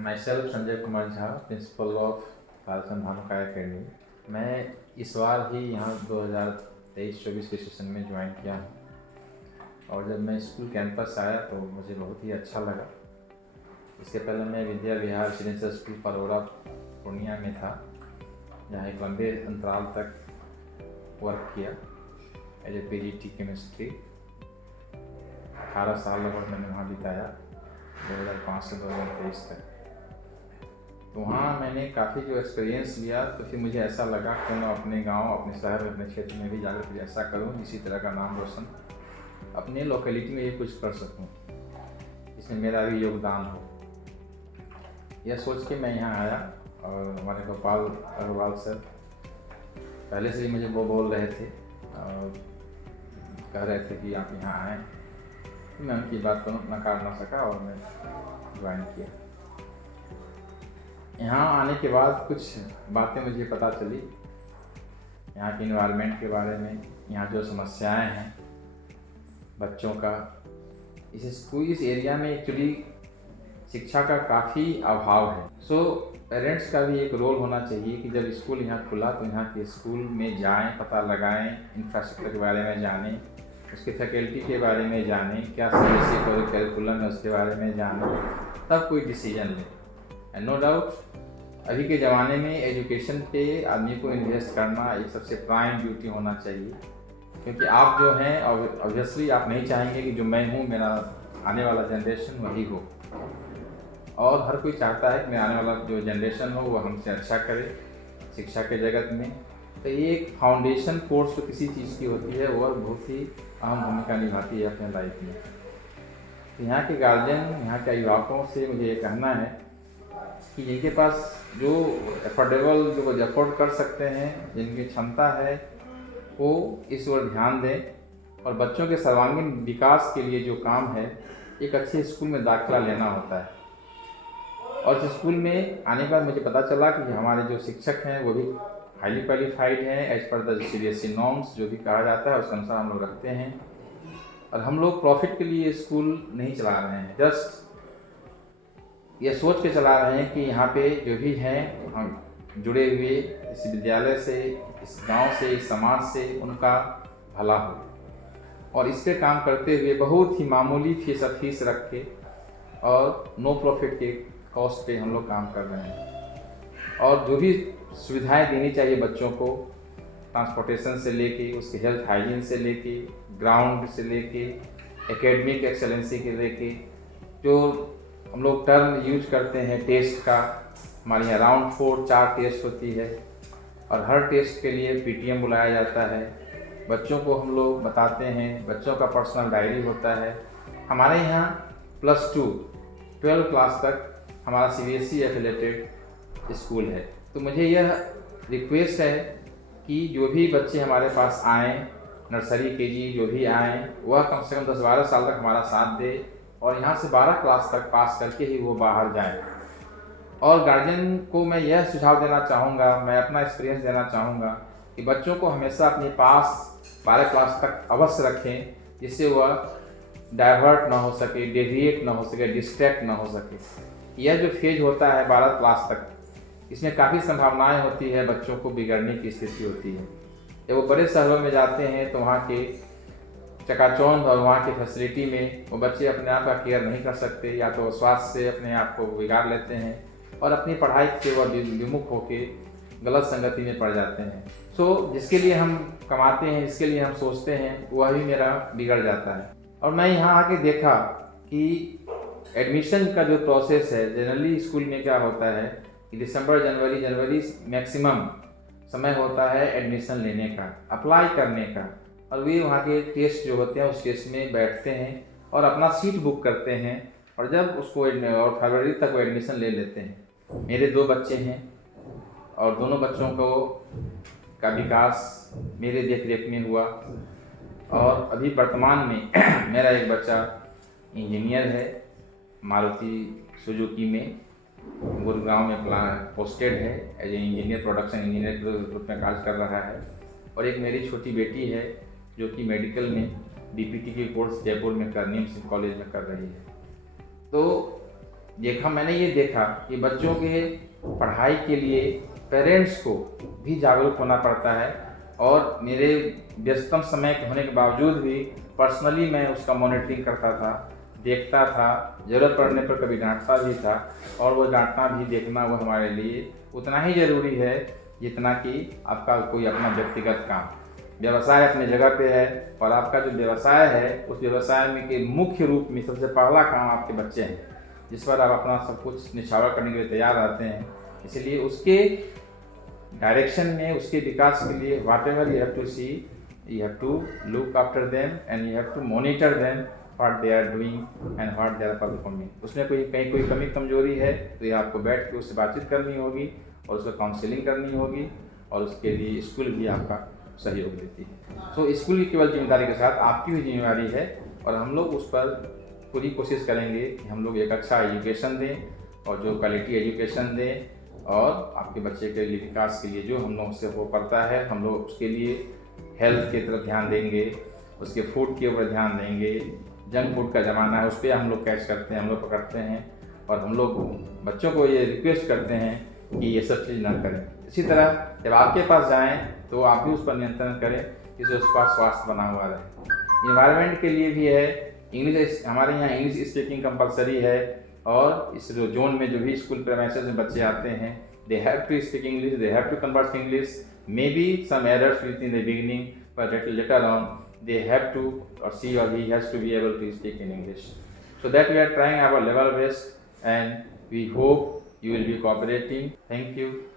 My self Sanjay Kumar Jha, principle of Khalsa Bhanuka academy. मैं इस बार ही यहाँ 2023-24 के सेशन में ज्वाइन किया हूँ और जब मैं स्कूल कैंपस आया तो मुझे बहुत ही अच्छा लगा। इसके पहले मैं विद्या विहार रेसिडेंशियल स्कूल परोरा पूर्णिया में था, जहाँ एक लंबे अंतराल तक वर्क किया एज ए PGT केमिस्ट्री। 18 साल लगभग मैंने वहाँ बिताया, 2005 से 2023 तक। तो वहाँ मैंने काफ़ी जो एक्सपीरियंस लिया, तो फिर मुझे ऐसा लगा कि मैं अपने गांव, अपने शहर, अपने क्षेत्र में भी जाकर कुछ ऐसा करूँ, इसी तरह का नाम रोशन अपने लोकेलिटी में भी कुछ कर सकूँ, इसमें मेरा भी योगदान हो। यह सोच के मैं यहाँ आया और हमारे गोपाल अग्रवाल सर पहले से ही मुझे वो बोल रहे थे और कह रहे थे कि आप यहाँ आएँ। मैं उनकी बात को नकार ना सका और मैं ज्वाइन किया। यहाँ आने के बाद कुछ बातें मुझे पता चली यहाँ के इन्वायरमेंट के बारे में, यहाँ जो समस्याएं हैं बच्चों का। इस एरिया में एक्चुअली शिक्षा का काफ़ी अभाव है। सो पेरेंट्स का भी एक रोल होना चाहिए कि जब स्कूल यहाँ खुला तो यहाँ के स्कूल में जाएं, पता लगाएं, इंफ्रास्ट्रक्चर के बारे में जानें, उसके फैकल्टी के बारे में जानें, क्या CBSE करिकुलम है उसके बारे में जानें, तब कोई डिसीजन लें। एंड नो डाउट अभी के ज़माने में एजुकेशन पे आदमी को इन्वेस्ट करना एक सबसे प्राइम ड्यूटी होना चाहिए, क्योंकि आप जो हैं ऑब्वियसली आप नहीं चाहेंगे कि जो मैं हूँ मेरा आने वाला जनरेशन वही हो, और हर कोई चाहता है कि मेरा आने वाला जो जनरेशन हो वो हमसे अच्छा करे शिक्षा के जगत में। तो ये एक फाउंडेशन कोर्स तो किसी चीज़ की होती है, वो बहुत ही अहम भूमिका निभाती है अपने लाइफ में। तो यहाँ के गार्जियन, यहाँ के अभिभावकों से मुझे ये कहना है कि जिनके पास जो एफोर्डेबल, जो अफोर्ड कर सकते हैं, जिनकी क्षमता है, वो इस ओर ध्यान दें और बच्चों के सर्वांगीण विकास के लिए जो काम है, एक अच्छे स्कूल में दाखिला लेना होता है। और इस स्कूल में आने के बाद मुझे पता चला कि हमारे जो शिक्षक हैं वो भी हाईली क्वालिफाइड हैं, as per the CBSE norms जो भी कहा जाता है उसके अनुसार हम लोग रखते हैं। और हम लोग प्रॉफिट के लिए स्कूल नहीं चला रहे हैं, जस्ट ये सोच के चला रहे हैं कि यहाँ पे जो भी हैं हम जुड़े हुए इस विद्यालय से, इस गांव से, इस समाज से उनका भला हो। और इस पे काम करते हुए बहुत ही मामूली फीस रख के और नो प्रॉफिट के कॉस्ट पे हम लोग काम कर रहे हैं। और जो भी सुविधाएं देनी चाहिए बच्चों को, ट्रांसपोर्टेशन से लेके, उसके हेल्थ हाइजीन से लेके, ग्राउंड से लेके, एकेडमिक एक्सेलेंसी के लेके, जो हम लोग टर्म यूज करते हैं टेस्ट का, हमारे यहाँ राउंड 4 टेस्ट होती है और हर टेस्ट के लिए PTM बुलाया जाता है। बच्चों को हम लोग बताते हैं, बच्चों का पर्सनल डायरी होता है। हमारे यहाँ +2 12 क्लास तक हमारा CBSE एफिलेटेड स्कूल है। तो मुझे यह रिक्वेस्ट है कि जो भी बच्चे हमारे पास आएँ, नर्सरी KG जो भी आएँ, वह कम से कम 10-12 साल तक हमारा साथ दे और यहाँ से 12 क्लास तक पास करके ही वो बाहर जाएँ। और गार्जियन को मैं यह सुझाव देना चाहूँगा, मैं अपना एक्सपीरियंस देना चाहूँगा कि बच्चों को हमेशा अपने पास 12 क्लास तक अवश्य रखें, जिससे वह डाइवर्ट ना हो सके, डेविएट ना हो सके, डिस्ट्रैक्ट ना हो सके। यह जो फेज होता है 12 क्लास तक, इसमें काफ़ी संभावनाएं होती है, बच्चों को बिगड़ने की स्थिति होती है। जब वो बड़े शहरों में जाते हैं तो वहाँ के चकाचौंध और वहाँ की फैसिलिटी में वो बच्चे अपने आप का केयर नहीं कर सकते, या तो स्वास्थ्य से अपने आप को बिगाड़ लेते हैं और अपनी पढ़ाई से वह विमुख होकर गलत संगति में पड़ जाते हैं। सो जिसके लिए हम कमाते हैं, जिसके लिए हम सोचते हैं, वह भी मेरा बिगड़ जाता है। और मैं यहाँ आके देखा कि एडमिशन का जो प्रोसेस है, जनरली स्कूल में क्या होता है कि दिसंबर जनवरी मैक्सिमम समय होता है एडमिशन लेने का, अप्लाई करने का, और वे वहाँ के टेस्ट जो होते हैं उस टेस्ट में बैठते हैं और अपना सीट बुक करते हैं, और जब उसको और फरवरी तक वो एडमिशन ले लेते हैं। मेरे 2 बच्चे हैं और दोनों बच्चों को का विकास मेरे देख रेख में हुआ। और अभी वर्तमान में मेरा एक बच्चा इंजीनियर है, मारुति सुजुकी में, गुरुग्राम में पोस्टेड है as a engineer, production engineer के रूप में कार्य कर रहा है। और एक मेरी छोटी बेटी है जो कि मेडिकल में DPT की कोर्स जयपुर में निम्स कॉलेज में कर रही है। तो मैंने ये देखा कि बच्चों के पढ़ाई के लिए पेरेंट्स को भी जागरूक होना पड़ता है, और मेरे व्यस्तम समय के होने के बावजूद भी पर्सनली मैं उसका मॉनिटरिंग करता था, देखता था, ज़रूरत पड़ने पर कभी डांटता भी था, और वो डांटना भी देखना वो हमारे लिए उतना ही ज़रूरी है जितना कि आपका कोई अपना व्यक्तिगत काम। व्यवसाय अपनी जगह पे है, और आपका जो व्यवसाय है उस व्यवसाय में के मुख्य रूप में सबसे पहला काम आपके बच्चे हैं, जिस पर आप अपना सब कुछ निछावर करने के लिए तैयार रहते हैं। इसलिए उसके डायरेक्शन में, उसके विकास के लिए whatever you have to see, you have to look after them and you have to monitor them what they are doing and what they are performing। उसमें कहीं कोई कमी कमजोरी है तो ये आपको बैठ के उससे बातचीत करनी होगी और उसको काउंसलिंग करनी होगी, और उसके लिए स्कूल भी आपका सहयोग देती है। तो स्कूल की केवल जिम्मेदारी के साथ आपकी भी जिम्मेदारी है, और हम लोग उस पर पूरी कोशिश करेंगे कि हम लोग एक अच्छा एजुकेशन दें, और जो क्वालिटी एजुकेशन दें, और आपके बच्चे के लिए विकास के लिए जो हम लोग से हो पड़ता है हम लोग उसके लिए हेल्थ की तरफ ध्यान देंगे, उसके फूड के ऊपर ध्यान देंगे। जंक फूड का ज़माना है, उस पर हम लोग कैच करते हैं, हम लोग पकड़ते हैं, और हम लोग बच्चों को ये रिक्वेस्ट करते हैं कि ये सब चीज़ ना करें। इसी तरह जब आपके पास जाएं तो आप भी उस पर नियंत्रण करें जिससे उसका स्वास्थ्य बना हुआ रहे। इन्वायरमेंट के लिए भी है, इंग्लिश हमारे यहाँ इंग्लिश स्पीकिंग कंपलसरी है, और इस जोन में जो भी स्कूल प्रेमाइसेस में बच्चे आते हैं they have to speak English, they have to converse English, may be some errors with in the beginning but later on they have to, or she or he has to be able to speak in English. So that we are trying our level best, and we hope you will be cooperating. Thank you.